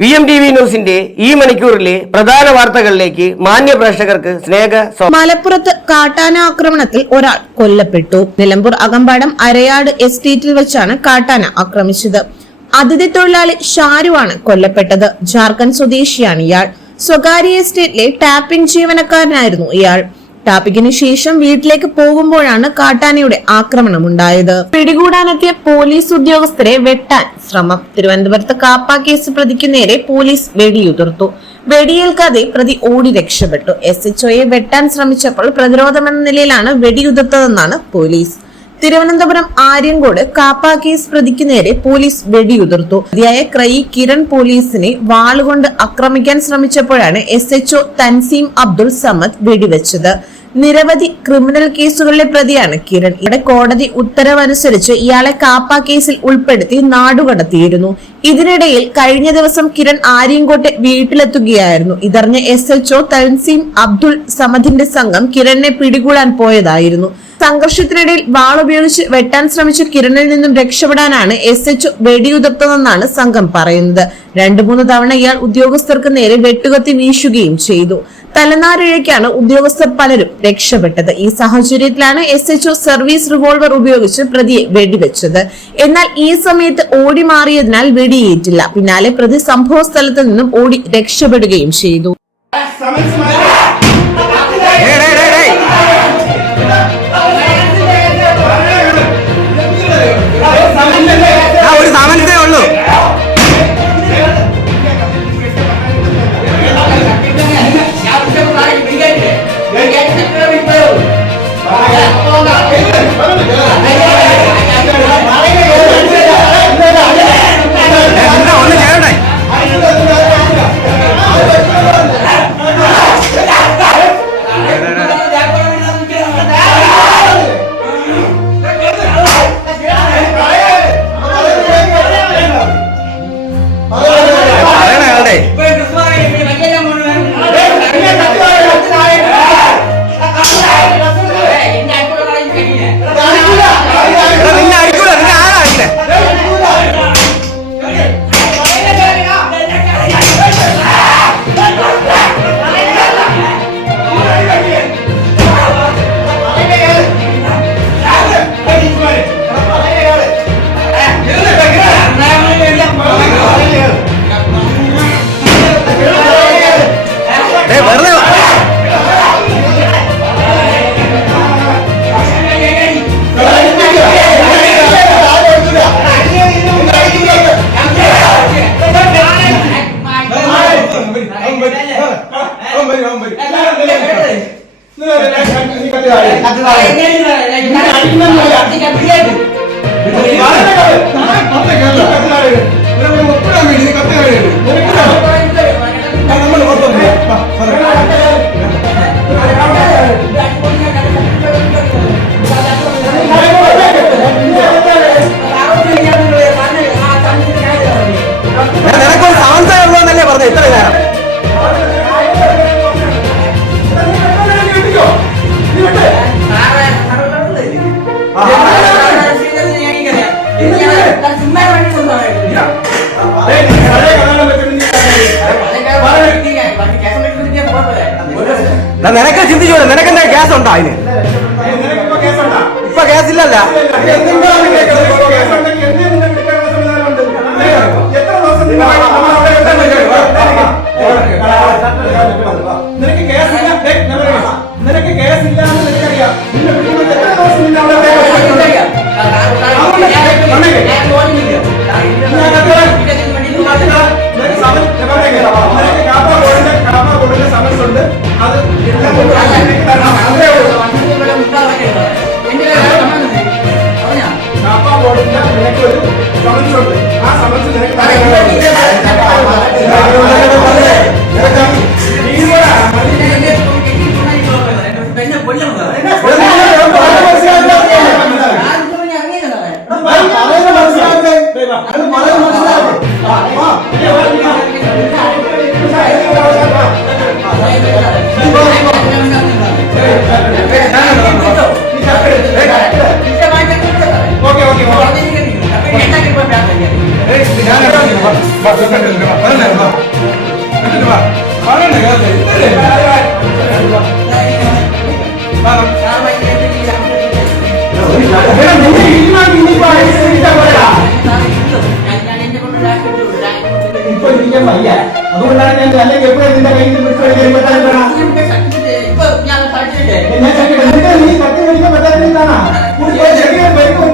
P M T V ന്യൂസിന്റെ ഈ മണിക്കൂറിലെ പ്രധാന വാർത്തകളിലേക്ക് മാന്യ പ്രേക്ഷകർക്ക് സ്നേഹ മലപ്പുറത്ത് കാട്ടാന ആക്രമണത്തിൽ ഒരാൾ കൊല്ലപ്പെട്ടു. നിലമ്പൂർ അകമ്പാടം അരയാട് എസ്റ്റേറ്റിൽ വെച്ചാണ് കാട്ടാന ആക്രമിച്ചത്. അതിഥി തൊഴിലാളി ഷാരുവാണ് കൊല്ലപ്പെട്ടത്. ജാർഖണ്ഡ് സ്വദേശിയാണ് ഇയാൾ. സ്വകാര്യ എസ്റ്റേറ്റിലെ ടാപ്പിംഗ് ജീവനക്കാരനായിരുന്നു ഇയാൾ. ടാപ്പിങ്ങിന് ശേഷം വീട്ടിലേക്ക് പോകുമ്പോഴാണ് കാട്ടാനയുടെ ആക്രമണമുണ്ടായത്. പിടികൂടാനെത്തിയ പോലീസ് ഉദ്യോഗസ്ഥരെ വെട്ടാൻ ശ്രമം. തിരുവനന്തപുരത്ത് കാപ്പ കേസ് പ്രതിക്ക് നേരെ പോലീസ് വെടിയുതിർത്തു. വെടിയേൽക്കാതെ പ്രതി ഓടി രക്ഷപ്പെട്ടു. എസ് എച്ച്ഒയെ വെട്ടാൻ ശ്രമിച്ചപ്പോൾ പ്രതിരോധമെന്ന നിലയിലാണ് വെടിയുതിർത്തതെന്നാണ് പോലീസ്. തിരുവനന്തപുരം ആര്യങ്കോട് കാപ്പ കേസ് പ്രതിക്ക് നേരെ പോലീസ് വെടിയുതിർത്തു. പ്രതിയായ ക്രൈ കിരൺ പോലീസിനെ വാളുകൊണ്ട് ആക്രമിക്കാൻ ശ്രമിച്ചപ്പോഴാണ് S H O Tanseem Abdul Samad വെടിവെച്ചത്. നിരവധി ക്രിമിനൽ കേസുകളിലെ പ്രതിയാണ് കിരൺ. ഇവിടെ കോടതി ഉത്തരവനുസരിച്ച് ഇയാളെ കാപ്പ കേസിൽ ഉൾപ്പെടുത്തി നാടുകടത്തിയിരുന്നു. ഇതിനിടയിൽ കഴിഞ്ഞ ദിവസം കിരൺ ആര്യങ്കോട്ടെ വീട്ടിലെത്തുകയായിരുന്നു. ഇതറിഞ്ഞ S H O Tanseem Abdul സമദിന്റെ സംഘം കിരണിനെ പിടികൂടാൻ പോയതായിരുന്നു. സംഘർഷത്തിനിടയിൽ വാളുപയോഗിച്ച് വെട്ടാൻ ശ്രമിച്ച കിരണിൽ നിന്നും രക്ഷപ്പെടാനാണ് എസ് എച്ച് വെടിയുതിർത്തതെന്നാണ് സംഘം പറയുന്നത്. രണ്ടു മൂന്ന് തവണ ഇയാൾ ഉദ്യോഗസ്ഥർക്ക് നേരെ വെട്ടുകത്തി വീശുകയും ചെയ്തു. തലനാരിഴയ്ക്കാണ് ഉദ്യോഗസ്ഥർ പലരും രക്ഷപ്പെട്ടത്. ഈ സാഹചര്യത്തിലാണ് എസ് എച്ച്ഒ സർവീസ് റിവോൾവർ ഉപയോഗിച്ച് പ്രതിയെ വെടിവെച്ചത്. എന്നാൽ ഈ സമയത്ത് ഓടി മാറിയതിനാൽ വെടിയേറ്റില്ല. പിന്നാലെ പ്രതി സംഭവ സ്ഥലത്ത് നിന്നും ഓടി രക്ഷപ്പെടുകയും ചെയ്തു. ഞാൻ നിനക്ക് ചിന്തിച്ചു നിനക്ക് എന്താ ഗ്യാസ് ഉണ്ടോ അതിന്? ഇപ്പൊ ഗ്യാസ് ഇല്ലല്ല. നിനക്ക് ഒരു സമൻസ് ഉണ്ട്. ആ സമൻസ് നിനക്ക് അതുകൊണ്ടാണ് ഞാൻ അല്ലെങ്കിൽ എപ്പോഴും നിന്റെ കയ്യിൽ പത്ത് മേടിക്കാൻ പറ്റാത്തതാണ്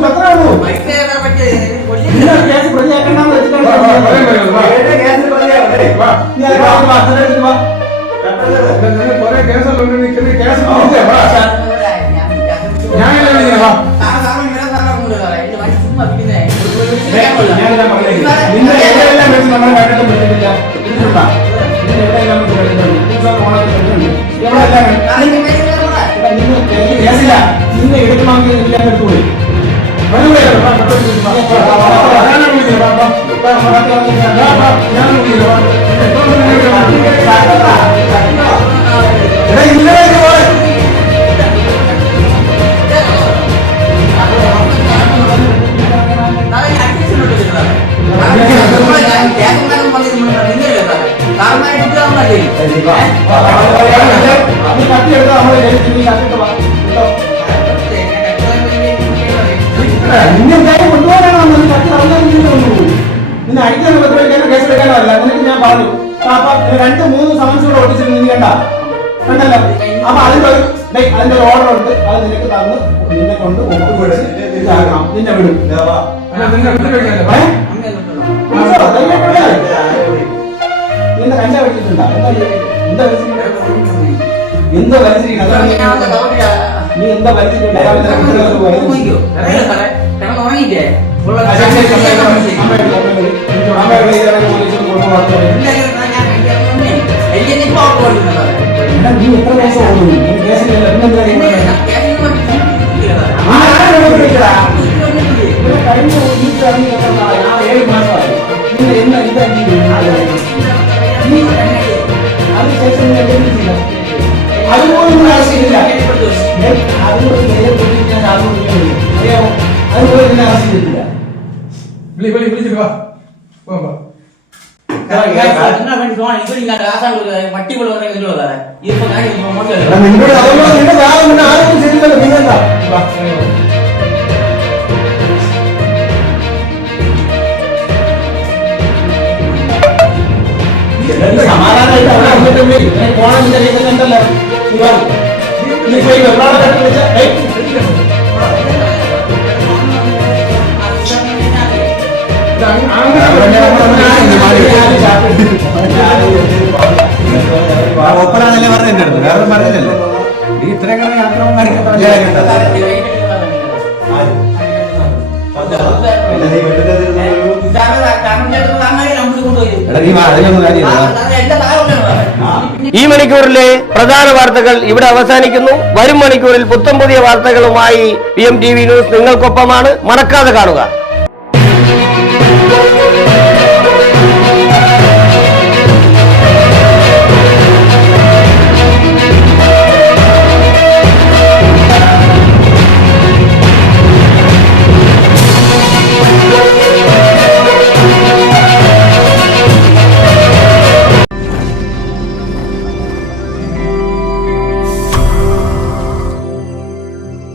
പത്രം നിന്ന് എടുക്കണമെങ്കിൽ എല്ലാം എടുത്തുകൂടി ഞാൻ നിന്നെ അടിക്കാൻ ഉപദ്രവിക്കാനോ കേസെടുക്കാനോ അല്ല നിനക്ക് ഞാൻ പറഞ്ഞു രണ്ട് മൂന്ന് സമൻസ് കൂടെ ഓടിച്ചിട്ട് നീ കണ്ട കണ്ടല്ലോ അപ്പൊ അതിന്റെ ഒരു ഓർഡർ ഉണ്ട് അത് നിനക്ക് തന്ന് നിന്നെ കൊണ്ട് ഒപ്പ് നിന്നെ വിടും എന്താ നീ എന്താ നീ എത്ര ദിവസം ഓടുന്നു அதுக்கு என்ன அவசியம் இல்லை வெளியே வெளியே விழிச்சிட்டு வா. போப்பா ഒപ്പനാണല്ലേ പറഞ്ഞ വേറെ പറഞ്ഞില്ലല്ലേ? നീ ഇത്രയൊക്കെ യാത്ര ഈ മണിക്കൂറിലെ പ്രധാന വാർത്തകൾ ഇവിടെ അവസാനിക്കുന്നു. വരും മണിക്കൂറിൽ പുത്തം പുതിയ വാർത്തകളുമായി P M T V news നിങ്ങൾക്കൊപ്പമാണ്. മറക്കാതെ കാണുക.